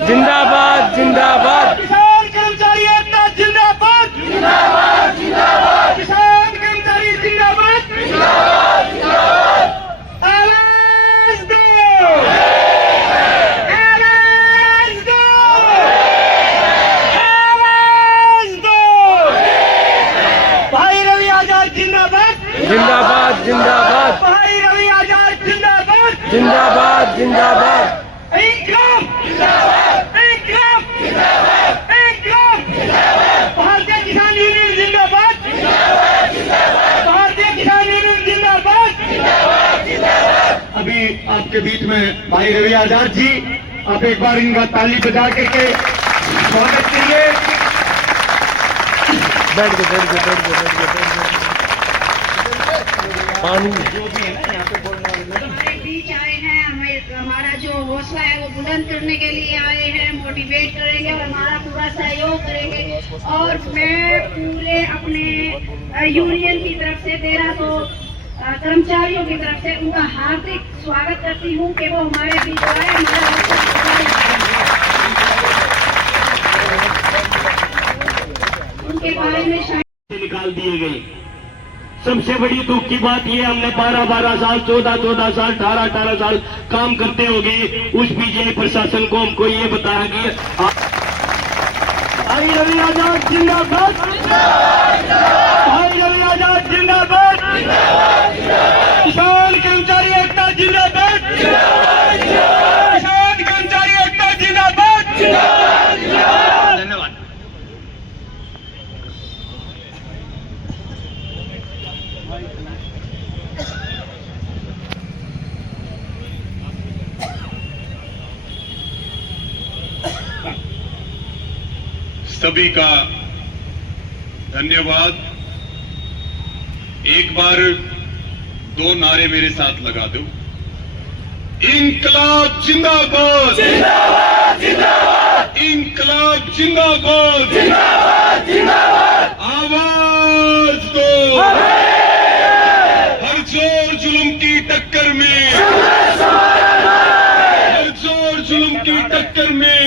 जिंदाबाद जिंदाबाद किसान कर्मचारी एकता जिंदाबाद जिंदाबाद जिंदाबाद किसान कर्मचारी जिंदाबाद जिंदाबाद जिंदाबाद आवाज दो आवाज दो आवाज दो भाई रवि आजाद जिंदाबाद जिंदाबाद जिंदाबाद भाई रवि आजाद जिंदाबाद जिंदाबाद जिंदाबाद इंकलाब जिंदाबाद इंकलाब जिंदाबाद इंकलाब जिंदाबाद भारतीय किसान यूनियन जिंदाबाद जिंदाबाद जिंदाबाद भारतीय किसान यूनियन जिंदाबाद जिंदाबाद जिंदाबाद। अभी आपके बीच में भाई रवि आजाद जी, आप एक बार इनका ताली बजा करके स्वागत करिए। बैठ गए बैठ गए बैठ गए बैठ गए पानी हमारे बीच आए हैं, हमारा जो हौसला है वो बुलंद करने के लिए आए हैं, मोटिवेट करेंगे और हमारा पूरा सहयोग करेंगे। और मैं पूरे अपने यूनियन की तरफ से 1300 कर्मचारियों की तरफ से उनका हार्दिक स्वागत करती हूँ कि वो हमारे बीच आए, हमारा उनके बारे में निकाल दिए गए। सबसे बड़ी दुख की बात ये, हमने 12-12 साल 14-14 साल 18-18 साल काम करते हो गए, उस बीजेपी प्रशासन को हमको ये बताया कि भाई रवि आजाद जिंदाबाद भाई रवि आजाद जिंदाबाद किसान कर्मचारी एकता जिंदाबाद किसान कर्मचारी एकता जिंदाबाद धन्यवाद। सभी का धन्यवाद। एक बार 2 नारे मेरे साथ लगा दो। इंकलाब जिंदाबाद जिंदाबाद जिंदाबाद इंकलाब जिंदाबाद जिंदाबाद जिंदाबाद आवाज दो हर जोर जुल्म की टक्कर में हर जोर जुल्म की टक्कर में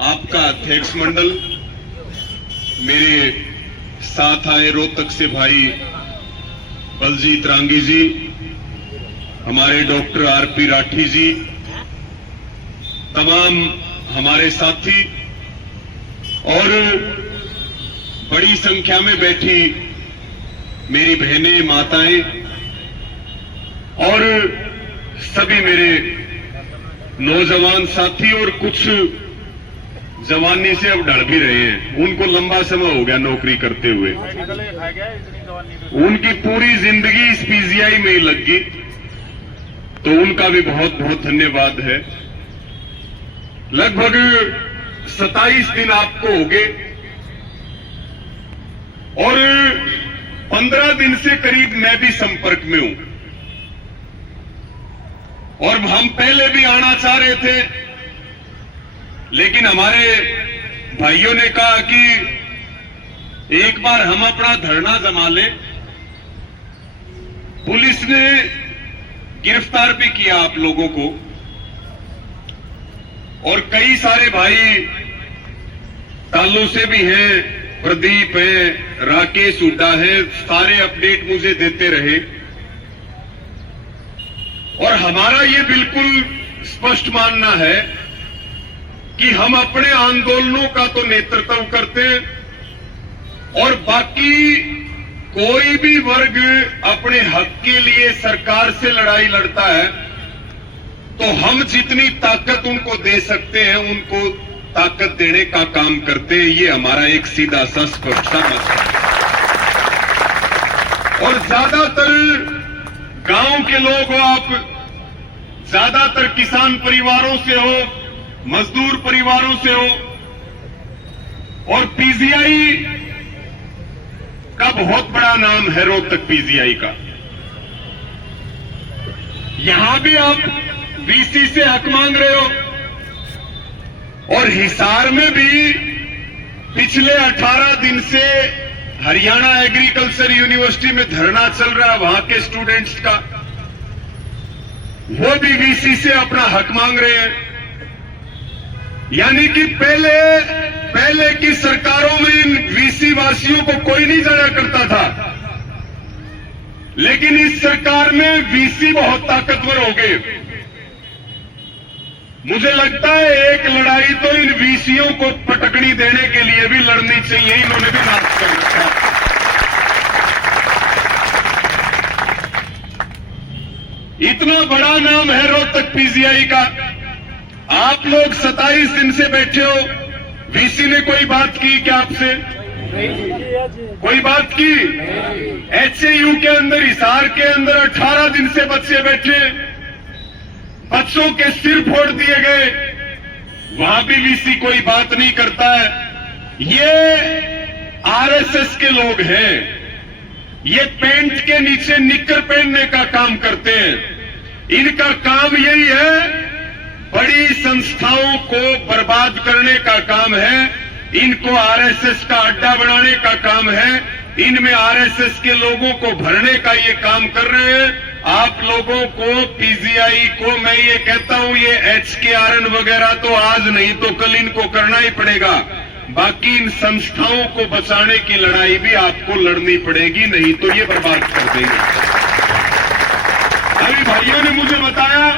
आपका अध्यक्ष मंडल, मेरे साथ आए रोहतक से भाई बलजीत रांगी जी, हमारे डॉक्टर आरपी राठी जी, तमाम हमारे साथी और बड़ी संख्या में बैठी मेरी बहनें, माताएं और सभी मेरे नौजवान साथी और कुछ जवानी से अब ढल भी रहे हैं, उनको लंबा समय हो गया नौकरी करते हुए, उनकी पूरी जिंदगी इस पीजीआई में ही लग गई, तो उनका भी बहुत बहुत धन्यवाद है। लगभग 27 दिन आपको हो गए और 15 दिन से करीब मैं भी संपर्क में हूं और हम पहले भी आना चाह रहे थे, लेकिन हमारे भाइयों ने कहा कि एक बार हम अपना धरना जमा लें। पुलिस ने गिरफ्तार भी किया आप लोगों को और कई सारे भाई तालू से भी हैं, प्रदीप है, राकेश हुड्डा है, सारे अपडेट मुझे देते रहे और हमारा ये बिल्कुल स्पष्ट मानना है कि हम अपने आंदोलनों का तो नेतृत्व करते हैं और बाकी कोई भी वर्ग अपने हक के लिए सरकार से लड़ाई लड़ता है तो हम जितनी ताकत उनको दे सकते हैं उनको ताकत देने का काम करते हैं। ये हमारा एक सीधा सा स्पष्ट सा मसला है और ज्यादातर गांव के लोग हो आप, ज्यादातर किसान परिवारों से हो, मजदूर परिवारों से हो और पीजीआई का बहुत बड़ा नाम है रोहतक पीजीआई का। यहां भी आप बीसी से हक मांग रहे हो और हिसार में भी पिछले 18 दिन से हरियाणा एग्रीकल्चर यूनिवर्सिटी में धरना चल रहा है वहां के स्टूडेंट्स का। वो भी वीसी से अपना हक मांग रहे हैं। यानी कि पहले की सरकारों में इन वीसी वासियों को कोई नहीं जाना करता था, लेकिन इस सरकार में वीसी बहुत ताकतवर हो गए। मुझे लगता है एक लड़ाई तो इन वीसीओं को पटकनी देने के लिए भी लड़नी चाहिए, इन्होंने भी नाश कर रखा है। इतना बड़ा नाम है रोहतक पीजीआई का, आप लोग 27 दिन से बैठे हो, वीसी ने कोई बात की क्या आपसे? कोई बात की? एचएयू के अंदर, हिसार के अंदर 18 दिन से बच्चे बैठे, बच्चों के सिर फोड़ दिए गए, वहां भी वीसी कोई बात नहीं करता है। ये आरएसएस के लोग हैं, ये पैंट के नीचे निक्कर पहनने का काम करते हैं। इनका काम यही है, बड़ी संस्थाओं को बर्बाद करने का काम है, इनको आरएसएस का अड्डा बनाने का काम है, इनमें आरएसएस के लोगों को भरने का ये काम कर रहे हैं। आप लोगों को, पीजीआई को मैं ये कहता हूं, ये एचकेआरएन वगैरह तो आज नहीं तो कल इनको करना ही पड़ेगा। बाकी इन संस्थाओं को बचाने की लड़ाई भी आपको लड़नी पड़ेगी, नहीं तो ये बर्बाद कर देंगे। अभी भाइयों ने मुझे बताया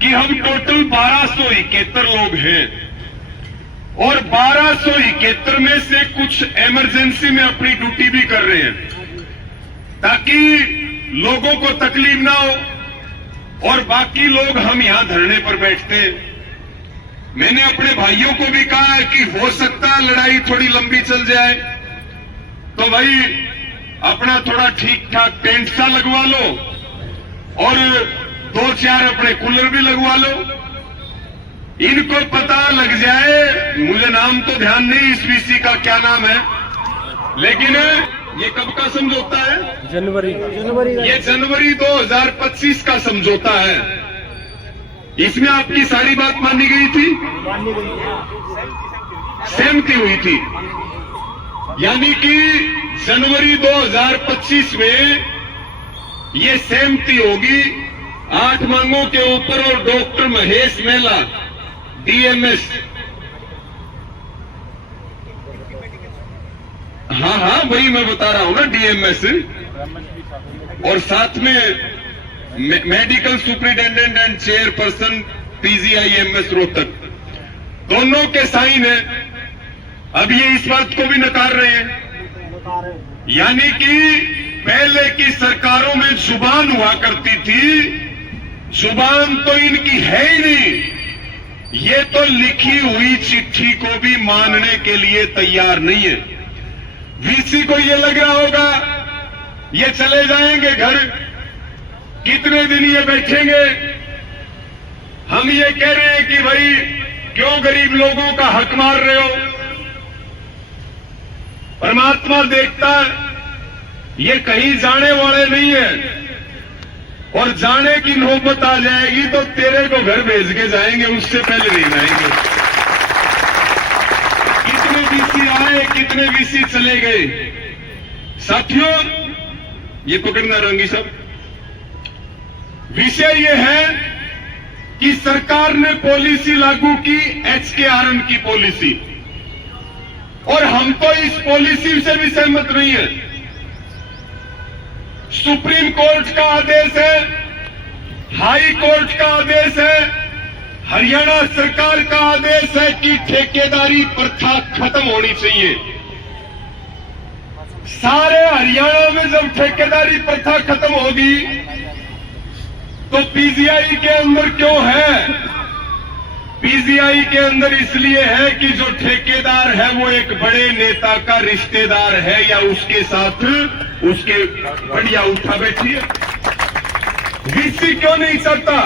कि हम टोटल 1271 लोग हैं और 1271 में से कुछ इमरजेंसी में अपनी ड्यूटी भी कर रहे हैं, ताकि लोगों को तकलीफ ना हो, और बाकी लोग हम यहां धरने पर बैठते हैं। मैंने अपने भाइयों को भी कहा है कि हो सकता है लड़ाई थोड़ी लंबी चल जाए, तो भाई अपना थोड़ा ठीक ठाक टेंट सा लगवा लो और 2-4 अपने कूलर भी लगवा लो। इनको पता लग जाए, मुझे नाम तो ध्यान नहीं इस वीसी का क्या नाम है, लेकिन ये कब का समझौता है? जनवरी ये जनवरी 2025 का समझौता है। इसमें आपकी सारी बात मानी गई थी, सहमति हुई थी। यानी कि जनवरी 2025 में ये सहमति होगी 8 मांगों के ऊपर, और डॉक्टर महेश मेला डीएमएस, हाँ वही मैं बता रहा हूं ना, डीएमएस, और साथ में medical superintendent and chairperson PGIMS Rohtak, दोनों के साइन है। अब ये इस बात को भी नकार रहे हैं, यानी कि पहले की सरकारों में जुबान हुआ करती थी, जुबान तो इनकी है ही नहीं, ये तो लिखी हुई चिट्ठी को भी मानने के लिए तैयार नहीं है। वीसी को ये लग रहा होगा ये चले जाएंगे घर, कितने दिन ये बैठेंगे। हम ये कह रहे हैं कि भाई क्यों गरीब लोगों का हक मार रहे हो? परमात्मा देखता है, ये कहीं जाने वाले नहीं है, और जाने की नौबत आ जाएगी तो तेरे को घर भेज के जाएंगे, उससे पहले नहीं जाएंगे। कितने वीसी आए, कितने वीसी चले गए। साथियों, ये पकड़ना रंगी सब, विषय ये है कि सरकार ने पॉलिसी लागू की, एचकेआरएन की पॉलिसी, और हम तो इस पॉलिसी से भी सहमत नहीं है। सुप्रीम कोर्ट का आदेश है, हाई कोर्ट का आदेश है, हरियाणा सरकार का आदेश है कि ठेकेदारी प्रथा खत्म होनी चाहिए। सारे हरियाणा में जब ठेकेदारी प्रथा खत्म होगी तो पीजीआई के अंदर क्यों है? पीजीआई के अंदर इसलिए है कि जो ठेकेदार है वो एक बड़े नेता का रिश्तेदार है या उसके साथ उसके बढ़िया उठा बैठी है। वीसी क्यों नहीं चाहता?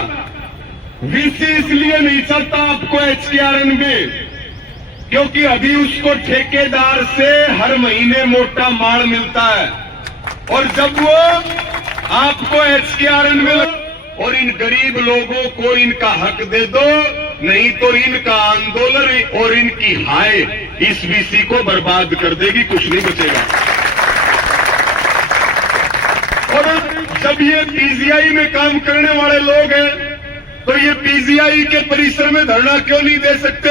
वीसी इसलिए नहीं चाहता आपको एचकेआरएन में, क्योंकि अभी उसको ठेकेदार से हर महीने मोटा माल मिलता है, और जब वो आपको एचकेआरएन में, और इन गरीब लोगों को इनका हक दे दो, नहीं तो इनका आंदोलन और इनकी हाय इस वीसी को बर्बाद कर देगी, कुछ नहीं बचेगा। और जब ये पीजीआई में काम करने वाले लोग हैं तो ये पीजीआई के परिसर में धरना क्यों नहीं दे सकते?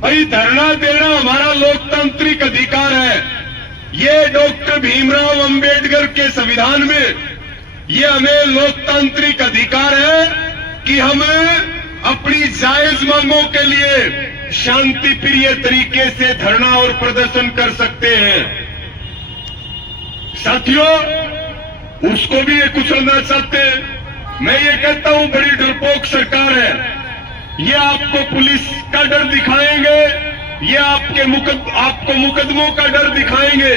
भाई धरना देना हमारा लोकतांत्रिक अधिकार है। ये डॉक्टर भीमराव अंबेडकर के संविधान में ये हमें लोकतांत्रिक अधिकार है कि हम अपनी जायज मांगों के लिए शांति प्रिय तरीके से धरना और प्रदर्शन कर सकते हैं। साथियों, उसको भी ये कुचलना चाहते हैं। मैं ये कहता हूं बड़ी डरपोक सरकार है। ये आपको पुलिस का डर दिखाएंगे, ये आपको मुकदमों का डर दिखाएंगे।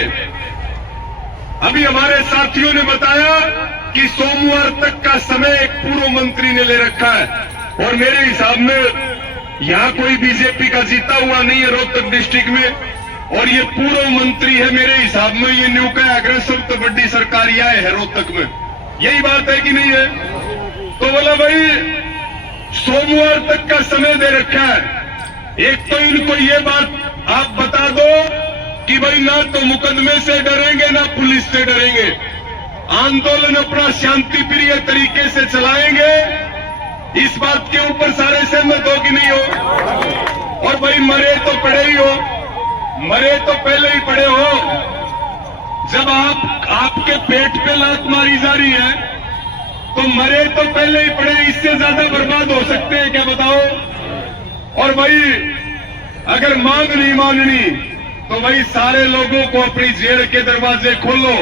अभी हमारे साथियों ने बताया कि सोमवार तक का समय एक पूर्व मंत्री ने ले रखा है और मेरे हिसाब में यहां कोई बीजेपी का जीता हुआ नहीं है रोहतक डिस्ट्रिक्ट में, और ये पूर्व मंत्री है। मेरे हिसाब में ये न्यू का अग्रसर तो बड़ी सरकार यह है रोहतक में। यही बात है कि नहीं है? तो बोला भाई सोमवार तक का समय दे रखा है। एक तो इनको ये बात आप बता दो कि भाई ना तो मुकदमे से डरेंगे ना पुलिस से डरेंगे, आंदोलन अपना शांति प्रिय तरीके से चलाएंगे। इस बात के ऊपर सारे सहमत हो कि नहीं हो? और भाई मरे तो पड़े ही हो, मरे तो पहले ही पड़े हो। जब आपके पेट पे लात मारी जा रही है तो मरे तो पहले ही पड़े, इससे ज्यादा बर्बाद हो सकते हैं क्या बताओ? और भाई अगर मांग नहीं माननी तो भाई सारे लोगों को अपनी जेल के दरवाजे खोलो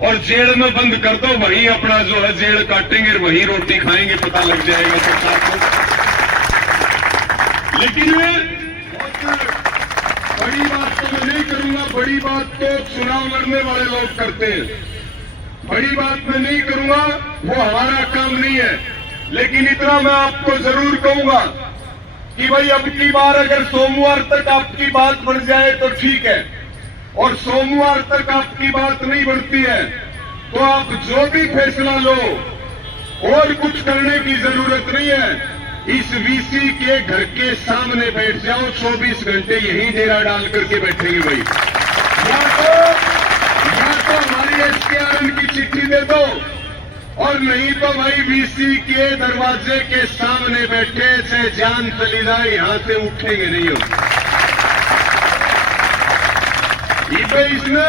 और जेल में बंद कर दो, वहीं अपना जो है जेल काटेंगे, वहीं रोटी खाएंगे, पता लग जाएगा सरकार को। लेकिन बड़ी बात तो मैं नहीं करूंगा, बड़ी बात तो चुनाव लड़ने वाले लोग करते हैं। बड़ी बात मैं नहीं करूंगा, वो हमारा काम नहीं है। लेकिन इतना मैं आपको जरूर कहूंगा कि भाई अब की बार अगर सोमवार तक आपकी बात बढ़ जाए तो ठीक है, और सोमवार तक आपकी बात नहीं बढ़ती है तो आप जो भी फैसला लो, और कुछ करने की जरूरत नहीं है। इस वीसी के घर के सामने बैठ जाओ, 24 घंटे यही डेरा डाल करके बैठेंगे भाई। या तो हमारी एसकेआरएन की चिट्ठी दे दो, और नहीं तो भाई वीसी के दरवाजे के सामने बैठे से जान चली जाए, यहां से उठेंगे नहीं हो। इसने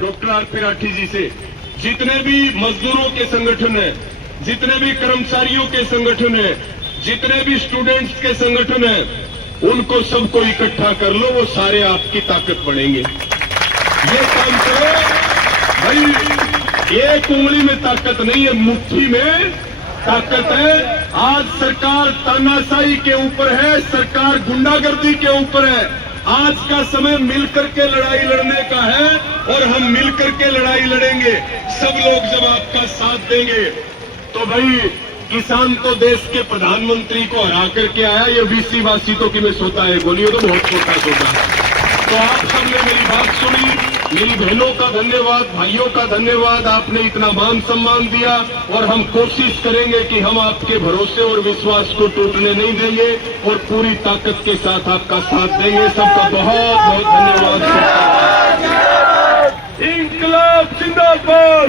डॉक्टर आर त्रिपाठी जी से जितने भी मजदूरों के संगठन हैं, जितने भी कर्मचारियों के संगठन हैं, जितने भी स्टूडेंट्स के संगठन हैं, उनको सबको इकट्ठा कर लो, वो सारे आपकी ताकत बनेंगे। ये काम करो भाई। एक उंगली में ताकत नहीं है, मुट्ठी में ताकत है। आज सरकार तानाशाही के ऊपर है, सरकार गुंडागर्दी के ऊपर है। आज का समय मिलकर के लड़ाई लड़ने का है और हम मिलकर के लड़ाई लड़ेंगे। सब लोग जब आपका साथ देंगे तो भाई किसान तो देश के प्रधानमंत्री को हरा करके आया, ये वीसी वासी तो कि में सोता है बोलिए तो बहुत छोटा सोता है। तो आप सबने मेरी बात सुनी, मेरी बहनों का धन्यवाद, भाइयों का धन्यवाद, आपने इतना मान सम्मान दिया, और हम कोशिश करेंगे कि हम आपके भरोसे और विश्वास को टूटने नहीं देंगे और पूरी ताकत के साथ आपका साथ देंगे। सबका बहुत बहुत धन्यवाद। इंकलाब जिंदाबाद।